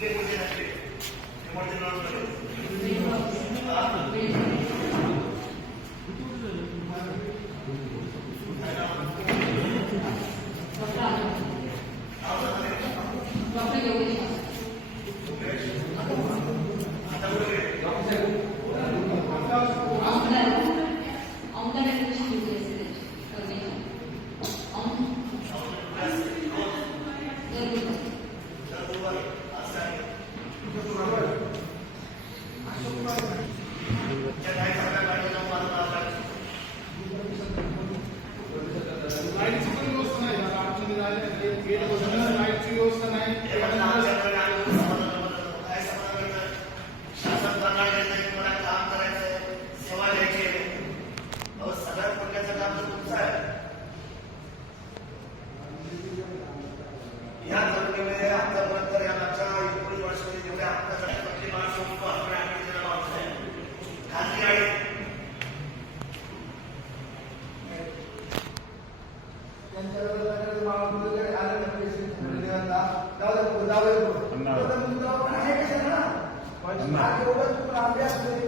लाईटची Amen.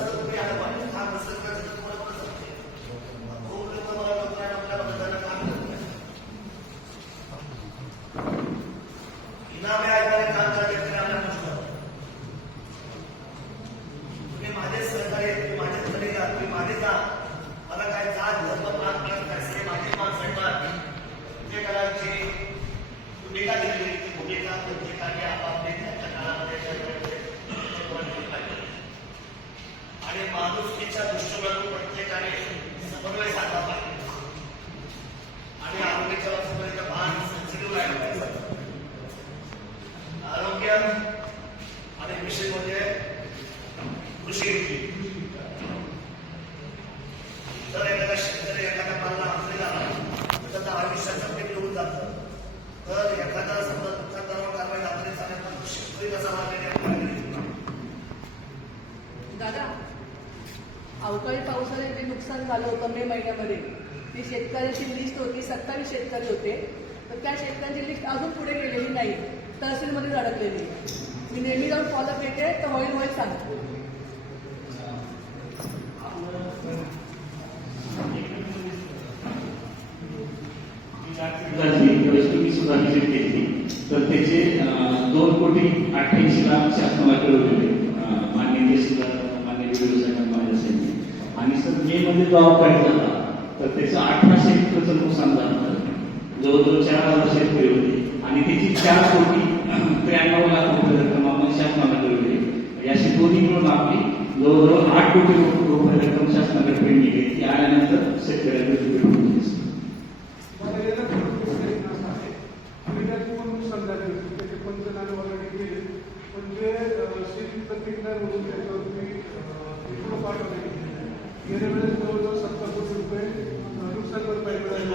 मागे जा. मला काय जात धर्म प्रांत कळत नाही सगळे माझे माणसं येतात प्रत्येकाची भूमिका दिलेली ती भूमिका प्रत्येकाने आपापली त्यांच्या काळामध्ये आणि माणुसकीच्या दृष्टिकोनातून प्रत्येकाने समन्वय साधला पाहिजे. आणि आरोग्याच्या बाबतीत भान सेन्सिटिव्ह राहिला पाहिजे. आरोग्य आणि विशेष म्हणजे कृषी जर एखादा शेतकरी एखाद्या मालला आमदारी झाला तर त्याचं आयुष्याचं पीक निघून जातं तर एखादा समजा दुःखात दरवा कारवाई आमदारी झाल्या तर शेतकरी कसा मारलेला दादा अवकाळी पावसाने जे नुकसान झालं होतं मे महिन्यामध्ये ती शेतकऱ्याची लिस्ट होती सत्तावीस शेतकरी होते. तर त्या शेतकऱ्यांची लिस्ट अजून पुढे गेलेली नाही. तहसीलमध्येच अडकलेली. मी नेहमी जाऊन फॉलोअप येते तर होईल होईल सांगतो सुद्धा तर त्याचे दोन कोटी अठ्ठ्याऐंशी लाख शासनाला कळवलेले आणि सर मे मध्ये जो अवकाळी झाला तर त्याचं अठराशे एकरचं नुकसान झालं जवळजवळ चार हजार शेतकरी होते. आणि त्याची चार कोटी त्र्याण्णव लाख रुपये रक्कम आपण शासनाला कळवली अशी दोन्ही मिळून आपली जवळजवळ आठ कोटी रुपये रक्कम शासनाकडे पेंडिंग आहे. ती आल्यानंतर शेतकऱ्यांना भेटून मला याला थोडं प्रश्न एक असा आहे. आम्ही त्याची पण नुकसान झाले होते. त्याचे पंचनामे वगैरे केले. पण जे अं, शेती प्रतिज्ञा म्हणून त्याच्यावर तुम्ही अं, रिपोर्ट पाठवले. गेल्या वेळेस जवळजवळ सत्तर कोटी रुपये अं, नुकसान भरपाई मिळाली.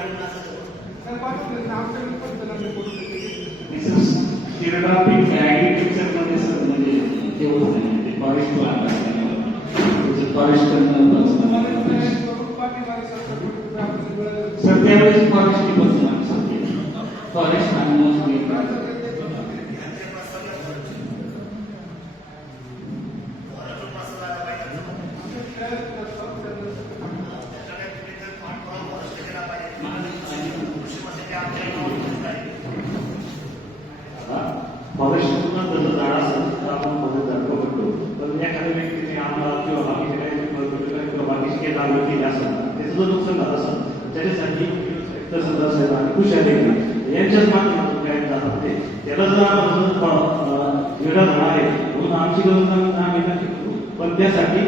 काय पाठवले ना आमच्याकडे पंचनामे करून दिले. थिरोग्राफिक ऍग्रिकल्चरमध्ये सर म्हणजे ते होत नाही ते फॉरेस्ट फॉरेस्ट तुम्हाला ते करून बाकी मला सत्तर कोटी रुपये आपल्याला मिळाले. सर त्यावेळेस फॉरेस्ट पण फॉरेस्ट आणि मोस्टली काय झालं ते? भविष्यातून जर झाड असेल तर आपण भविष्य झाड पकडतो पण एखाद्या व्यक्तीने आम्हाला किंवा बाकीचे काही किंवा लागवड केली असेल त्याचं जर नुकसान झालं असेल त्याच्यासाठी आणि खुशाल यांच्याच माध्यमातून काय जातात ते त्याला जर वेगळा झाला आहे म्हणून आमची गरज आम्ही नक्की करू. पण त्यासाठी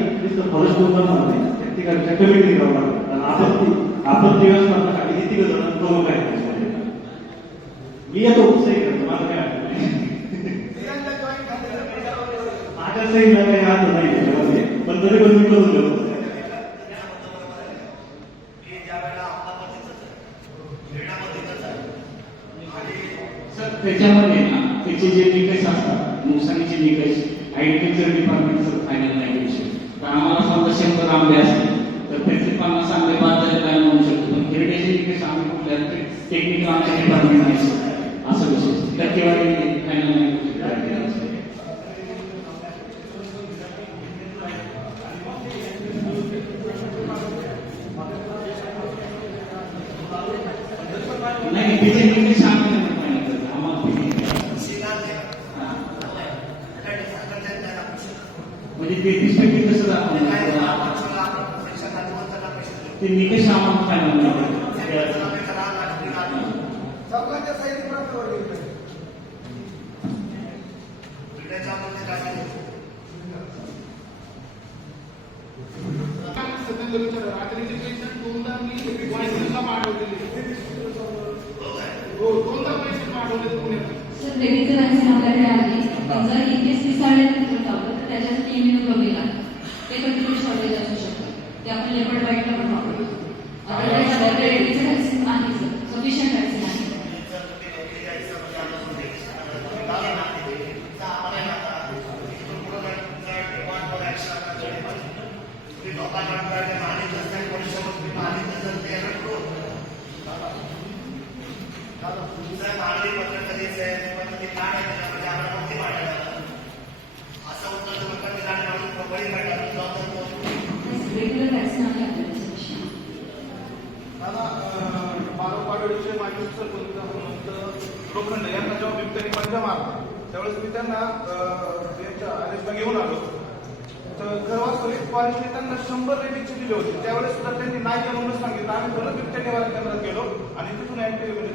फरक पूर्ण नाही. प्रत्येकाच्या कमिटी करावं लागेल. आपत्ती आपत्ती व्यवस्थापनासाठी किती जण करू काय मी येतो सही करतो. मला काय नाही. माझ्या अर्थ नाही पण तरी पण मी करून देतो. आणि सर त्याच्यामध्ये ना त्याचे जे निकष असतात नुकसानीचे निकष ऍग्रिकल्चर डिपार्टमेंटचं फायनल नाही करू शकत. कारण आम्हाला समजा शंभर आंबे असतील तर त्याचे पन्नास आंबे बाद झाले काय म्हणू शकतो. पण हेरिटेजचे निकष आम्ही कुठल्या टेक्निकल आमच्या डिपार्टमेंट नाही शकत असं विषय टक्केवारी फायनल नाही करू शकत. नाही फायनल करतो आम्हाला ते निकष- श्रीकांत आहे. त्यासाठी सरकारच्या त्याला पैसे म्हणजे तेहतीस टक्के कसं पैसे देतो. ते निकष आम्हाला काय पेशंट दोनदा मी वायसीला त्याच्यासाठी इम्युनोग्लोबिन आहे ते कंटिन्यू शॉर्टेज असू शकतं. ते आपण लेपर्ड बाईटला पण वापरतो अदरवाईज आपल्याकडे रेडीचं वॅक्सिन आहे सर सफिशियंट वॅक्सिन आहे जर बारोपाडीचे माजी सरपंच लोखंड यांना जेव्हा बिबट्याने पंजा मारला त्यावेळेस मी त्यांना अं, यांच्या घेऊन आलो. तर खरवास्तविक फॉरेस्टने त्यांना शंभर रेडीचे दिले होते. त्यावेळेस सुद्धा त्यांनी नाही म्हणून सांगितलं. आम्ही परत बिबट्या निवारण केंद्रात गेलो आणि तिथून अँटी म्हणजे